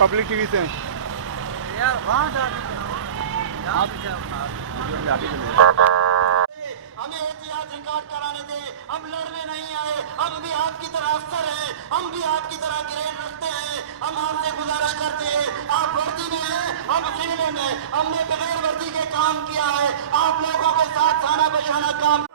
Public TV से यार वहाँ हमें एहतियात रिकॉर्ड कराने दे। हम लड़ने नहीं आए, हम भी आपकी तरह अफसर हैं, हम भी आपकी तरह ग्रेड रखते हैं। हम आपसे गुजारिश करते हैं, आप वर्दी में हैं, हम सिविलियन हैं, हमने बगैर वर्दी के काम किया है। आप लोगों के साथ थाना बशाना काम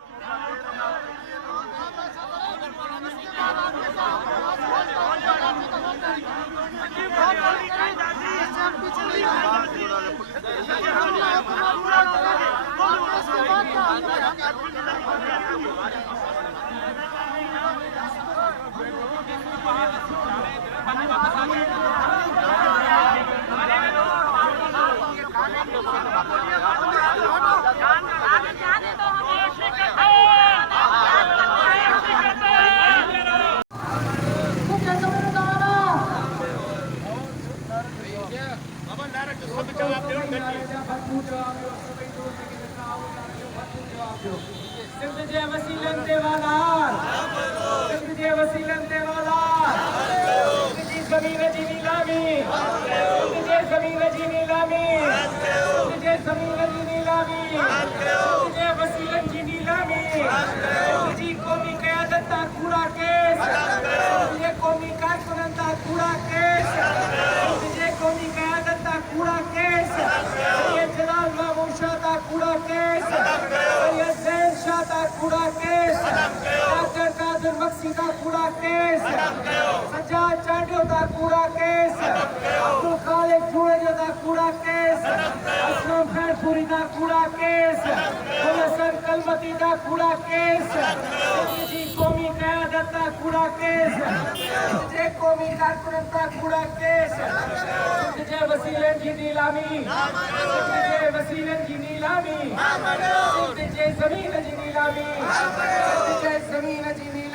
सिंध जे वसीलनि ते वालार, सिंध जे वसीलनि ते वालार, सिंध जी ज़मीन जी नीलामी, सिंध जे ज़मीन जी नीलामी, सिंध जे ज़मीन जी नीलामी, सिंध जे वसीलनि जी नीलामी, सिंध जी क़ौमी क़यादत तां कूड़ा केस, सिंध जे क़ौमी कारकुननि तां कूड़ा केस, सिंध जे क़ौमी क़यादत तां कूड़ा केस, जलाल महमूद शाह तां कूड़ा केस, कूड़ा केस, डॉक्टर कादिर मक्सी का कूड़ा केस, सजाद चांडियो का कूड़ा केस, अब्दुल खालिक झूड़े का कूड़ा केस, असलम खैरपुरी का कूड़ा केस, मुयसर कलमती का कूड़ा केस, जी कौमी क़यादत का कूड़ा केस, जे कौमी कारकुनन का कूड़ा केस, जे वसीलन की नीलामी, जे वसीलन की नीलामी, जे ज़मीन जी नीलामी, जय ज़मीन जी नीलामी।